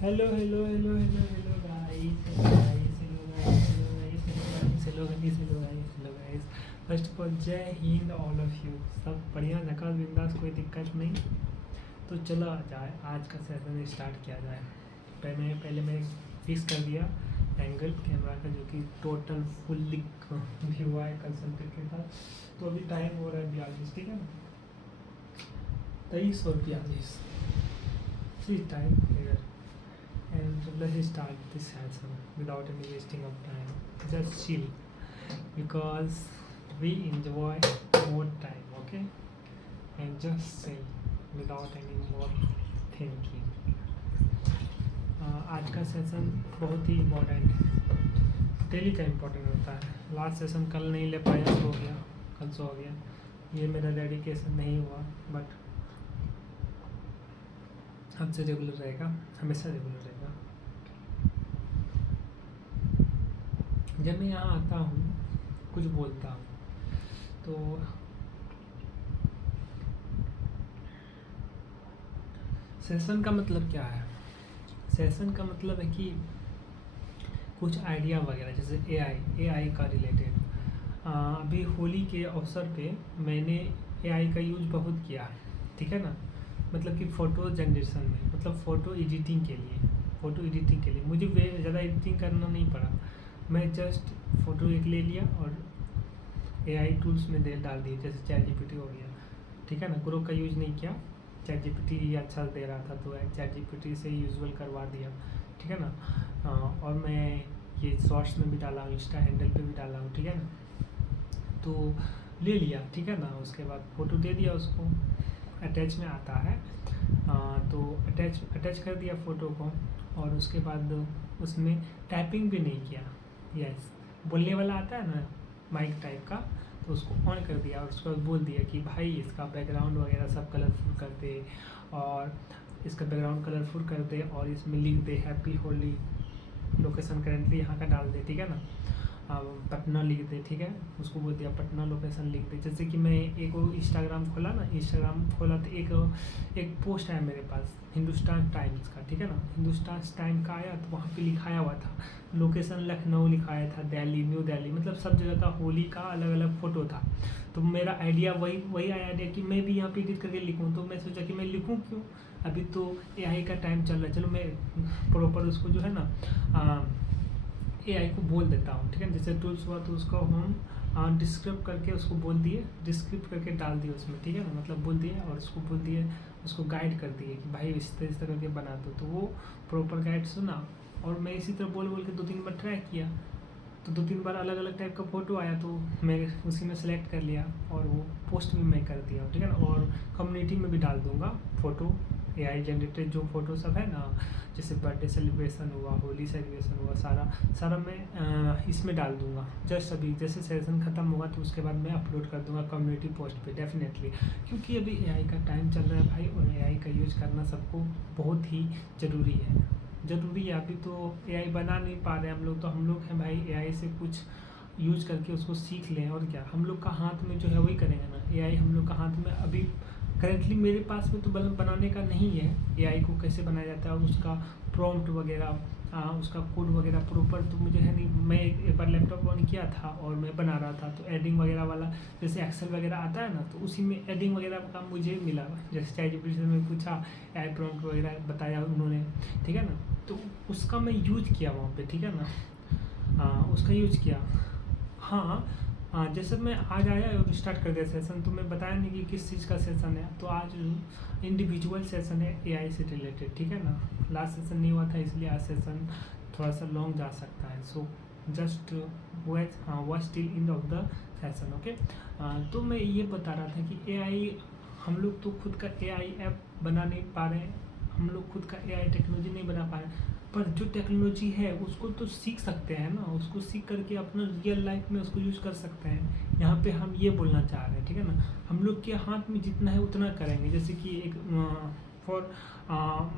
Hello hello hello hello hello guys, hello guys, hello guys, hello guys, hello guys, hello guys, hello guys. First of all जय Hind all of you. सब बढ़िया, झकास बिंदास, कोई दिक्कत नहीं। तो चलो जाए, आज का सेशन स्टार्ट किया जाए। पहले मैं फिक्स कर दिया एंगल कैमरा का, जो कि टोटल फुल व्यू है कंसंट्रेट के साथ। तो अभी टाइम हो रहा है 42, ठीक है ना, 23:42 time here. And let's start this session without any wasting of time. Just chill because we enjoy more time, okay? And just say without any more thinking. आज का सेशन बहुत ही इम्पोर्टेंट है, डेली का इम्पोर्टेंट होता है। Last session कल नहीं ले पाया, सो गया, कल सो गया। ये मेरा डेडिकेशन नहीं हुआ, बट हमसे रेगुलर रहेगा, हमेशा रेगुलर रहेगा। जब मैं यहाँ आता हूँ, कुछ बोलता हूँ, तो सेशन का मतलब क्या है? सेशन का मतलब है कि कुछ आइडिया वगैरह, जैसे एआई का रिलेटेड। अभी होली के अवसर पे मैंने एआई का यूज बहुत किया है, ठीक है ना। मतलब कि फ़ोटो जनरेशन में, मतलब फ़ोटो एडिटिंग के लिए मुझे ज़्यादा एडिटिंग करना नहीं पड़ा। मैं जस्ट फ़ोटो एक ले लिया और एआई टूल्स में डाल दिए, जैसे चैट जीपीटी हो गया, ठीक है ना। ग्रोक का यूज़ नहीं किया, चैट जीपीटी अच्छा दे रहा था तो चैट जीपीटी से यूजुअल करवा दिया, ठीक है ना। और मैं ये शॉर्ट्स में भी डाला हूँ, इंस्टा हैंडल पे भी डाला हूँ, ठीक है ना। तो ले लिया, ठीक है ना। उसके बाद फ़ोटो दे दिया उसको, अटैच में आता है। तो अटैच कर दिया फ़ोटो को, और उसके बाद उसमें टाइपिंग भी नहीं किया। यस, बोलने वाला आता है ना, माइक टाइप का, तो उसको ऑन कर दिया और उसको बोल दिया कि भाई इसका बैकग्राउंड वगैरह सब कलरफुल कर दे, और इसका बैकग्राउंड कलरफुल कर दे, और इसमें लिख दे हैप्पी होली, लोकेशन करेंटली यहाँ का डाल दे, ठीक है ना। पटना लिख दे, ठीक है। उसको बोल दिया पटना लोकेशन लिख दे। जैसे कि मैं एक इंस्टाग्राम खोला तो एक पोस्ट आया मेरे पास हिंदुस्तान टाइम्स का, ठीक है ना। हिंदुस्तान टाइम का आया, तो वहाँ पे लिखाया हुआ था लोकेशन लखनऊ, लिखाया था दिल्ली, न्यू दिल्ली, मतलब सब जगह का होली का अलग अलग फ़ोटो था। तो मेरा आइडिया वही आइडिया कि मैं भी यहाँ पे एडिट करके लिखूँ। तो मैं सोचा कि मैं लिखूँ क्यों, अभी तो एआई का टाइम चल रहा है, चलो मैं प्रॉपर उसको जो है ना एआई को बोल देता हूँ, ठीक है। जैसे टूल्स हुआ तो उसको हम डिस्क्रिप्ट करके उसको बोल दिए, डिस्क्रिप्ट करके डाल दिए उसमें, ठीक है ना। मतलब बोल दिए, और उसको बोल दिए, उसको गाइड कर दिए कि भाई इस तरह करके बना दो। तो वो प्रॉपर गाइड सुना, और मैं इसी तरह बोल के 2-3 बार ट्राई किया। तो 2-3 बार अलग अलग टाइप का फ़ोटो आया, तो मैं उसी में सेलेक्ट कर लिया, और वो पोस्ट भी मैं कर दिया, ठीक है ना। और कम्युनिटी में भी डाल दूँगा फ़ोटो, एआई जनरेटेड जो फ़ोटो सब है ना, जैसे बर्थडे सेलिब्रेशन हुआ, होली सेलिब्रेशन हुआ, सारा मैं इसमें डाल दूँगा। जस्ट अभी जैसे सेशन ख़त्म होगा तो उसके बाद मैं अपलोड कर दूँगा कम्युनिटी पोस्ट पे डेफिनेटली, क्योंकि अभी एआई का टाइम चल रहा है भाई, और एआई का यूज़ करना सबको बहुत ही ज़रूरी है। अभी तो एआई बना नहीं पा रहे हम लोग, तो हम लोग हैं भाई एआई से कुछ यूज करके उसको सीख लें, और क्या हम लोग का हाथ में जो है वही करेंगे ना। एआई हम लोग का हाथ में अभी करेंटली मेरे पास में तो बनाने का नहीं है, एआई को कैसे बनाया जाता है और उसका प्रॉम्प्ट वगैरह, उसका कोड वगैरह प्रॉपर तो मुझे है नहीं। मैं एक बार लैपटॉप ऑन किया था और मैं बना रहा था, तो एडिंग वगैरह वाला जैसे एक्सेल वगैरह आता है ना, तो उसी में एडिंग वगैरह का मुझे मिला। जैसे चैट जीपीटी से मैं पूछा, एआई प्रॉम्प्ट वगैरह बताया उन्होंने, ठीक है ना। तो उसका मैं यूज किया वहाँ पे, ठीक है ना। उसका यूज किया। हाँ, जैसे मैं आज आया और स्टार्ट कर दिया सेशन, तो मैं बताया नहीं कि किस चीज़ का सेशन है। तो आज इंडिविजुअल सेशन है एआई से रिलेटेड, ठीक है ना। लास्ट सेशन नहीं हुआ था, इसलिए आज सेशन थोड़ा सा लॉन्ग जा सकता है। So just watch till in of the session, okay. तो मैं ये बता रहा था कि एआई, हम लोग तो खुद का एआई ऐप बना नहीं पा रहे हैं, हम लोग खुद का एआई टेक्नोलॉजी नहीं बना पा रहे, पर जो टेक्नोलॉजी है उसको तो सीख सकते हैं ना, उसको सीख करके अपना रियल लाइफ में उसको यूज़ कर सकते हैं। यहाँ पे हम ये बोलना चाह रहे हैं, ठीक है ना। हम लोग के हाथ में जितना है उतना करेंगे। जैसे कि एक for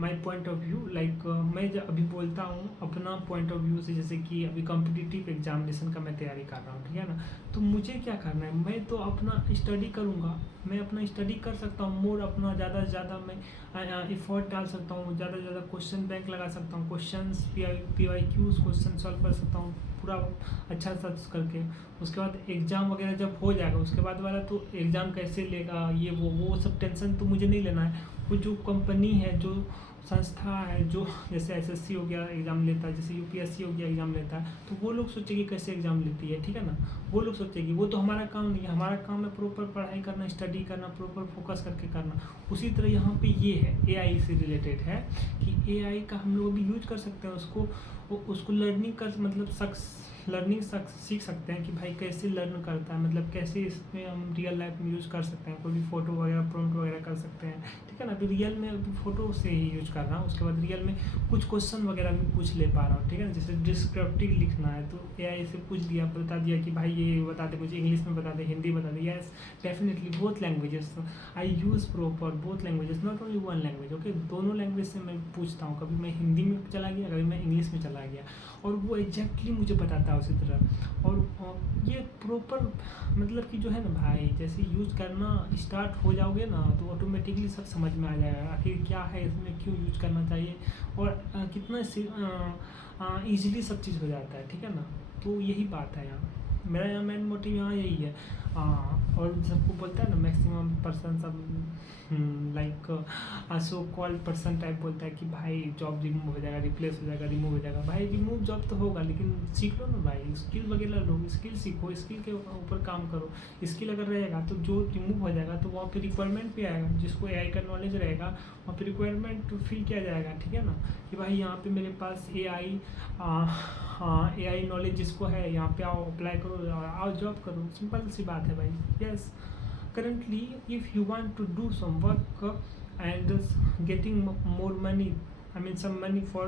my point of view, like मैं जब अभी बोलता हूँ अपना पॉइंट ऑफ व्यू से, जैसे कि अभी कॉम्पिटिटिव एग्जामिनेशन का मैं तैयारी कर रहा हूँ, ठीक है ना। तो मुझे क्या करना है, मैं तो अपना स्टडी करूँगा, मैं अपना स्टडी कर सकता हूँ मोर, अपना ज़्यादा से ज़्यादा मैं एफर्ट डाल सकता हूँ, ज़्यादा से ज़्यादा क्वेश्चन बैंक लगा सकता हूँ, क्वेश्चन PYQs क्वेश्चन सॉल्व कर सकता हूँ पूरा अच्छा सर्च करके। उसके बाद एग्ज़ाम वगैरह जब हो जाएगा, उसके बाद वाला तो एग्ज़ाम कैसे लेगा ये वो सब टेंशन तो मुझे नहीं लेना है। वो जो कंपनी है, जो संस्था है, जो जैसे SSC हो गया एग्ज़ाम लेता है, जैसे UPSC हो गया एग्ज़ाम लेता है, तो वो लोग सोचेगी कैसे एग्ज़ाम लेती है, ठीक है ना। वो लोग सोचेगी, वो तो हमारा काम नहीं है, हमारा काम है प्रॉपर पढ़ाई करना, स्टडी करना, प्रॉपर फोकस करके करना। उसी तरह यहाँ पे ये है, AI से रिलेटेड है कि AI का हम लोग भी यूज कर सकते हैं, उसको लर्निंग कर, मतलब सीख सकते हैं कि भाई कैसे लर्न करता है, मतलब कैसे इसमें हम रियल लाइफ में यूज़ कर सकते हैं। कोई भी फ़ोटो वगैरह प्रॉम्प्ट वगैरह कर सकते हैं, ठीक है ना। अभी रियल में अभी फ़ोटो से ही यूज कर रहा हूँ, उसके बाद रियल में कुछ क्वेश्चन वगैरह भी पूछ ले पा रहा हूँ, ठीक है ना। जैसे डिस्क्रिप्टिव लिखना है तो AI से पूछ दिया, बता दिया कि भाई ये बता दे मुझे, इंग्लिश में बता दे, हिंदी बता दे। Yes, definitely both languages I use proper, both languages, not only one language, okay. दोनों लैंग्वेज से मैं पूछता हूँ, कभी मैं हिंदी में चला गया, कभी मैं इंग्लिश में चला गया, और वो एग्जैक्टली मुझे बताता है उसी तरह। और ये प्रॉपर मतलब कि जो है ना भाई, जैसे यूज़ करना स्टार्ट हो जाओगे ना तो ऑटोमेटिकली सब समझ में आ जाएगा आखिर क्या है इसमें, क्यों यूज करना चाहिए, और कितना ईजिली सब चीज़ हो जाता है, ठीक है ना। तो यही बात है यहाँ, मेरा यहाँ मेन मोटिव यहाँ यही है। और सबको बोलता है ना मैक्सिमम पर्सन सब like so called person type बोलता है कि भाई जॉब रिमूव हो जाएगा, रिप्लेस हो जाएगा, रिमूव हो जाएगा। भाई रिमूव जॉब तो होगा, लेकिन सीख लो ना भाई, स्किल वगैरह लो, स्किल सीखो, स्किल के ऊपर काम करो। स्किल अगर रहेगा तो जो रिमूव हो जाएगा तो वहाँ पे रिक्वायरमेंट भी आएगा, जिसको AI का नॉलेज रहेगा वहाँ पे रिक्वायरमेंट फिल किया जाएगा, ठीक है ना। कि भाई यहाँ पे मेरे पास AI नॉलेज जिसको है, यहाँ पे आओ, अप्लाई करो, आओ जॉब करो, सिंपल सी बात है भाई। Yes, currently if you want to do some work and getting more money, I mean some money for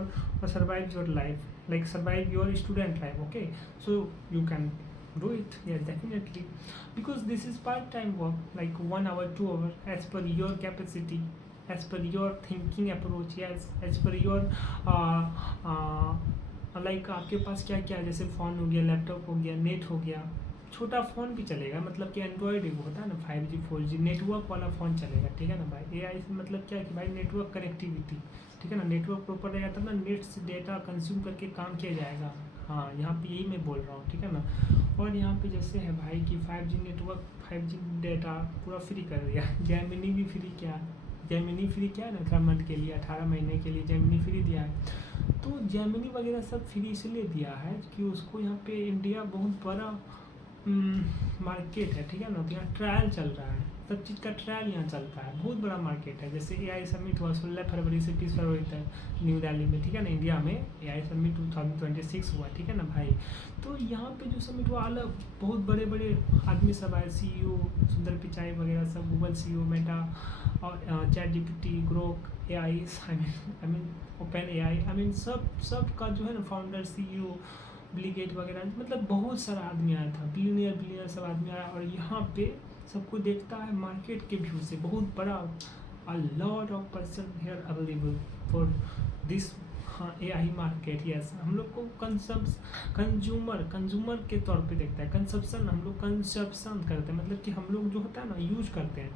survive your life, like survive your student life, okay, so you can do it. Yes, definitely, because this is part-time work, like 1 hour 2 hour as per your capacity, as per your thinking approach, yes, as per your like आपके पास क्या क्या है, जैसे phone हो गया, laptop हो गया, net हो गया, छोटा फ़ोन भी चलेगा, मतलब कि एंड्रॉयड वो होता है ना 5G 4G नेटवर्क वाला फ़ोन चलेगा, ठीक है ना भाई। AI से मतलब क्या है कि भाई नेटवर्क कनेक्टिविटी, ठीक है ना, नेटवर्क प्रॉपर रहेगा तब ना नेट से डेटा कंज्यूम करके काम किया जाएगा। हाँ, यहाँ पे यही मैं बोल रहा हूँ, ठीक है ना। और यहाँ पे जैसे है भाई कि 5G नेटवर्क, 5G डेटा पूरा फ्री कर दिया। जेमिनी भी फ्री, क्या जेमिनी फ्री क्या है ना, 18 मंथ के लिए, 18 महीने के लिए जेमिनी फ्री दिया है। तो जेमिनी वगैरह सब फ्री इसलिए दिया है कि उसको यहाँ पे इंडिया बहुत बड़ा मार्केट है, ठीक है ना। तो यहाँ ट्रायल चल रहा है, सब चीज़ का ट्रायल यहाँ चलता है, बहुत बड़ा मार्केट है। जैसे AI समिट हुआ 16 फरवरी से 30 फरवरी तक न्यू दिल्ली में, ठीक है ना, इंडिया में AI समिट 2026 हुआ, ठीक है ना भाई। तो यहाँ पे जो समिट हुआ, अलग बहुत बड़े बड़े आदमी सब आए, CEO सुंदर पिचाई वगैरह सब, गूगल CEO, मेटा और ChatGPT, Grok, AI, I mean open AI, I mean सब का जो है ना फाउंडर, CEO, बिल गेट वगैरह, मतलब बहुत सारा आदमी आया था, बिलियनियर सब आदमी आया। और यहाँ पे सबको देखता है मार्केट के व्यू से, बहुत बड़ा, a lot of person here available for this AI market. Yes, हम लोग को कंज्यूमर के तौर पे देखता है, कंजप्शन, हम लोग कंजप्शन करते हैं, मतलब कि हम लोग जो होता है ना यूज करते हैं,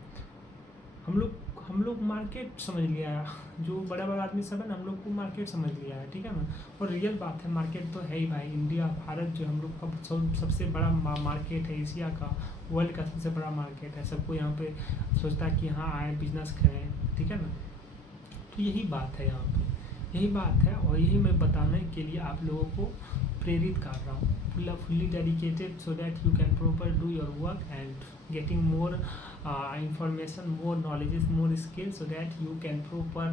हम लोग मार्केट समझ लिया है, जो बड़ा बड़ा आदमी सब है ना, हम लोग को मार्केट समझ लिया है, ठीक है ना। और रियल बात है, मार्केट तो है ही भाई, इंडिया, भारत जो हम लोग का सबसे बड़ा मार्केट है, एशिया का, वर्ल्ड का सबसे बड़ा मार्केट है। सबको यहाँ पे सोचता है कि हाँ आए बिजनेस करें, ठीक है ना। तो यही बात है यहाँ पे, यही बात है, और यही मैं बताने के लिए आप लोगों को प्रेरित कर रहा हूँ, fully dedicated so that you can proper do your work and getting more information, more knowledge, more skills, so that you can proper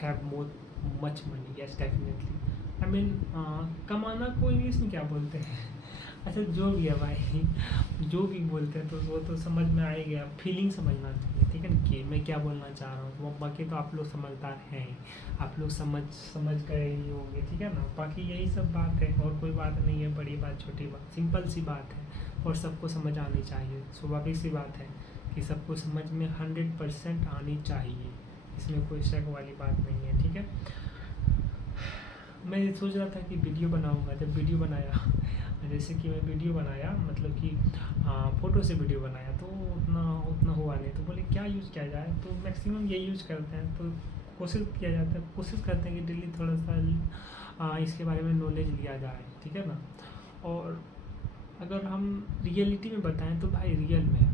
have much money. Yes, definitely. I mean कमाना को इंग्लिश में क्या बोलते हैं? अच्छा, जो भी है भाई, जो भी बोलते हैं तो वो तो समझ में आ ही गया, फीलिंग समझना चाहिए, ठीक है ना, कि मैं क्या बोलना चाह रहा हूँ। तो बाकी तो आप लोग समझदार हैं ही, आप लोग समझ गए ही होंगे, ठीक है ना। बाकी यही सब बात है, और कोई बात नहीं है, बड़ी बात छोटी बात, सिंपल सी बात है। और सबको समझ आनी चाहिए। स्वाभाविक सी बात है कि सबको समझ में 100% आनी चाहिए, इसमें कोई शक वाली बात नहीं है, ठीक है। मैं ये सोच रहा था कि वीडियो बनाऊंगा, जब वीडियो बनाया जैसे कि मैं वीडियो बनाया मतलब कि फ़ोटो से वीडियो बनाया तो उतना हुआ नहीं, तो बोले क्या यूज़ किया जाए, तो मैक्सिमम ये यूज़ करते हैं। तो कोशिश किया जाता है, कोशिश करते हैं कि डेली थोड़ा सा इसके बारे में नॉलेज लिया जाए, ठीक है ना। और अगर हम रियलिटी में बताएं तो भाई रियल में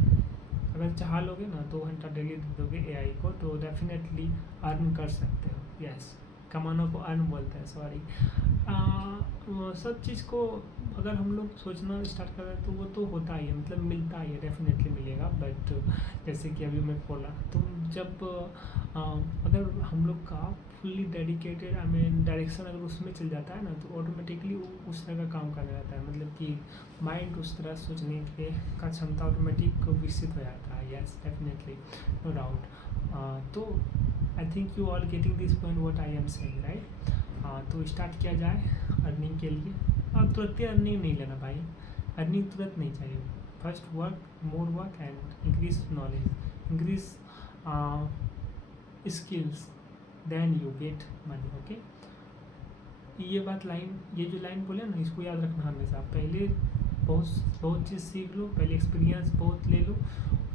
अगर चाह लोगे ना 2 घंटा डेली दे दोगे एआई को तो डेफिनेटली अर्न कर सकते हो। यस, कमाना को अर्न बोलते हैं, सॉरी। सब चीज़ को अगर हम लोग सोचना स्टार्ट कर रहे हैं तो वो तो होता ही है, मतलब मिलता ही है, डेफिनेटली मिलेगा। बट जैसे कि अभी मैं बोला तो जब अगर हम लोग का fully dedicated I mean direction अगर उसमें चल जाता है ना तो ऑटोमेटिकली उस तरह का काम करने लगता है, मतलब कि माइंड उस तरह सोचने के का क्षमता ऑटोमेटिक विकसित हो जाता है। Yes, definitely, no doubt. तो I think you all getting this point what I am saying, right. तो स्टार्ट किया जाए अर्निंग के लिए। अब तुरंत अर्निंग नहीं लेना भाई, अर्निंग तुरंत नहीं चाहिए। First work, more work and increase knowledge, increase skills, then you get money, okay. ये जो लाइन बोले ना इसको याद रखना हमेशा। पहले बहुत चीज़ सीख लो, पहले एक्सपीरियंस बहुत ले लो,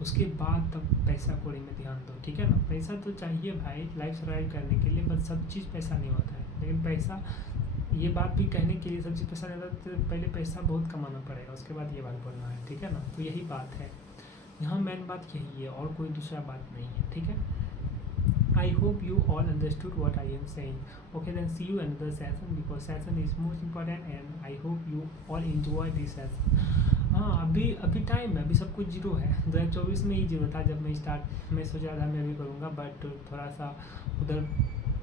उसके बाद तब पैसा कौड़ी में ध्यान दो, ठीक है ना। पैसा तो चाहिए भाई लाइफ सर्वाइव करने के लिए, बस सब चीज़ पैसा नहीं होता है। लेकिन पैसा, ये बात भी कहने के लिए सब चीज़ पैसा नहीं होता, तो पहले पैसा बहुत कमाना पड़ेगा, उसके बाद ये बात बोलना है, ठीक है ना। तो यही बात है यहाँ, मेन बात यही है और कोई दूसरा बात नहीं है, ठीक है। I hope you all understood what I am saying. Okay, then see you another session because session is most important and I hope you all enjoy this session. हाँ, अभी टाइम है, अभी सब कुछ जीरो है। 2024 में ही जीरो था जब मैं सोचा था मैं भी करूँगा, बट थोड़ा सा उधर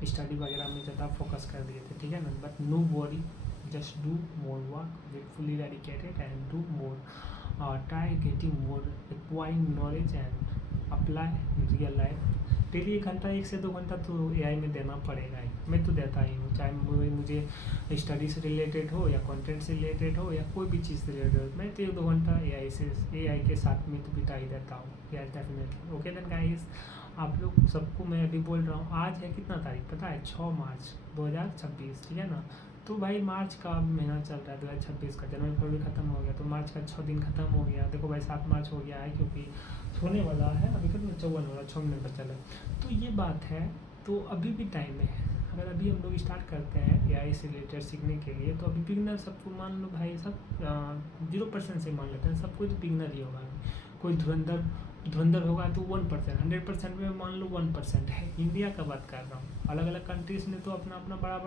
स्टडी वगैरह में ज़्यादा फोकस कर दिए थे, ठीक है ना। But no worry, just do more work, be fully dedicated and do more, try getting more acquiring knowledge and apply in real life. Daily 1 घंटा 1 से 2 घंटा तो एआई में देना पड़ेगा ही, मैं तो देता ही हूँ, चाहे मुझे स्टडी से रिलेटेड हो या कंटेंट से रिलेटेड हो या कोई भी चीज़ से रिलेटेड हो, मैं तो 1-2 घंटा एआई के साथ में तो बिता ही देता हूँ। Yes, definitely. Okay then guys, आप लोग सबको मैं अभी बोल रहा हूँ, आज है कितना तारीख पता है, 6 मार्च 2026, ठीक है ना। तो भाई मार्च का महीना चल रहा है 2026 का, जनवरी फरवरी खत्म हो गया तो मार्च का 6 दिन खत्म हो गया। देखो भाई 7 मार्च हो गया है, क्योंकि होने वाला है अभी कितना 54 वाला 6 मिनट बचा है। तो ये बात है, तो अभी भी टाइम है। अगर अभी हम लोग स्टार्ट करते हैं एआई से रिलेटेड सीखने के लिए, तो अभी बिगनर सबको मान लो भाई, सब 0% से मान लेते हैं, सब कुछ बिगनर ही होगा। कोई धुरंधर होगा तो 1%, 100% में मान लो 1% है। इंडिया का बात कर रहा हूँ, अलग अलग कंट्रीज़ ने तो अपना बड़ा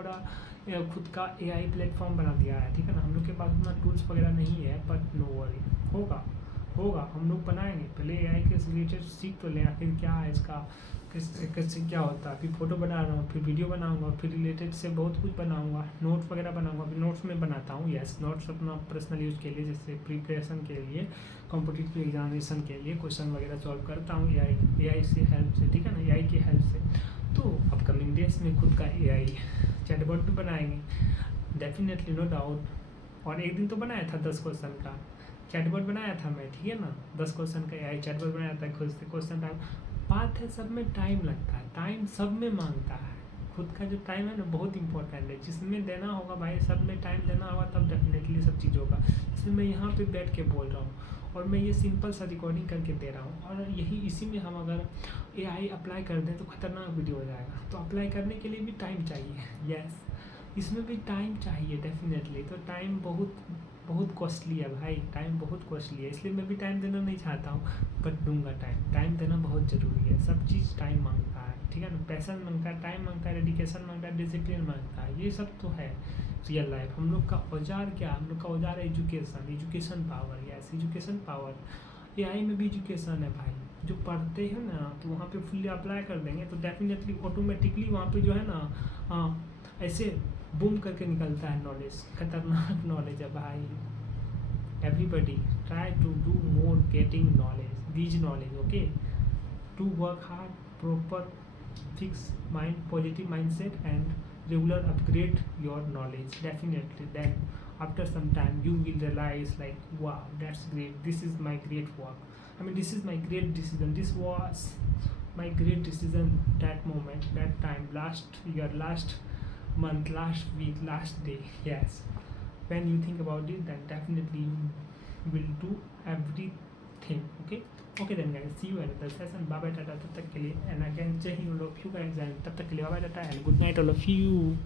खुद का एआई प्लेटफॉर्म बना दिया है, ठीक है ना। हम लोग के पास उतना टूल्स वगैरह नहीं है, बट नो वरी, होगा हम लोग बनाएंगे। पहले एआई के रिलेटेड सीख तो लें, आखिर क्या है इसका, कैसे क्या होता है। फिर फोटो बना रहा हूँ, फिर वीडियो बनाऊंगा, फिर रिलेटेड से बहुत कुछ बनाऊंगा, नोट्स वगैरह बनाऊंगा। फिर नोट्स में बनाता हूँ, यस, नोट्स अपना पर्सनल यूज़ के लिए, जैसे प्रिपरेशन के लिए, कॉम्पिटिटिव एग्जामिनेशन के लिए क्वेश्चन वगैरह सॉल्व करता हूँ एआई से हेल्प से, ठीक है ना, एआई की हेल्प से। तो अपकमिंग डेज में खुद का एआई चैटबॉट भी बनाएंगे, डेफिनेटली, नो डाउट। और एक दिन तो बनाया था 10 क्वेश्चन का चैटबॉट बनाया था मैं, ठीक है ना। 10 क्वेश्चन का एआई चैटबॉट बनाया था, खुद से क्वेश्चन टाइम। बात है सब में टाइम लगता है, टाइम सब में मांगता है। खुद का जो टाइम है ना बहुत इंपॉर्टेंट है, जिसमें देना होगा भाई, सब में टाइम देना होगा, तब डेफिनेटली सब चीज़ होगा। इसलिए मैं यहाँ पे बैठ के बोल रहा हूँ और मैं ये सिंपल सा रिकॉर्डिंग करके दे रहा हूँ। और इसी में हम अगर एआई अप्लाई कर दें तो ख़तरनाक वीडियो हो जाएगा। तो अप्लाई करने के लिए भी टाइम चाहिए, यस, इसमें भी टाइम चाहिए डेफिनेटली। तो टाइम बहुत कॉस्टली है भाई, टाइम बहुत कॉस्टली है, इसलिए मैं भी टाइम देना नहीं चाहता हूँ, बट दूंगा। टाइम देना बहुत ज़रूरी है, सब चीज़ टाइम मांगता है, ठीक है ना। पैशन मांगता है, टाइम मांगता है, डेडिकेशन मांगता है, डिसिप्लिन मांगता है, ये सब तो है रियल लाइफ। हम लोग का औजार क्या, हम लोग का औजार है education power. Yes, education power. AI में भी एजुकेशन है भाई, जो पढ़ते हैं ना तो वहाँ पे फुल्ली अप्लाई कर देंगे तो डेफिनेटली ऑटोमेटिकली वहाँ पे जो है ना ऐसे बूम करके निकलता है नॉलेज, खतरनाक नॉलेज है भाई। Everybody try to do more getting knowledge, these knowledge, okay, to work hard, proper fix mind, positive mindset and regular upgrade your knowledge, definitely then after some time you will realize like, wow, that's great, this is my great work, I mean this is my great decision, this was my great decision, that moment, that time, last year, last month, last week, last day. Yes, when you think about it, then definitely you will do everything. Okay, okay then guys, see you in the session. Bye bye, tata, tab tak ke liye, and again jai hind all of you guys, and tab tak ke liye bye bye, tata, and good night all of you.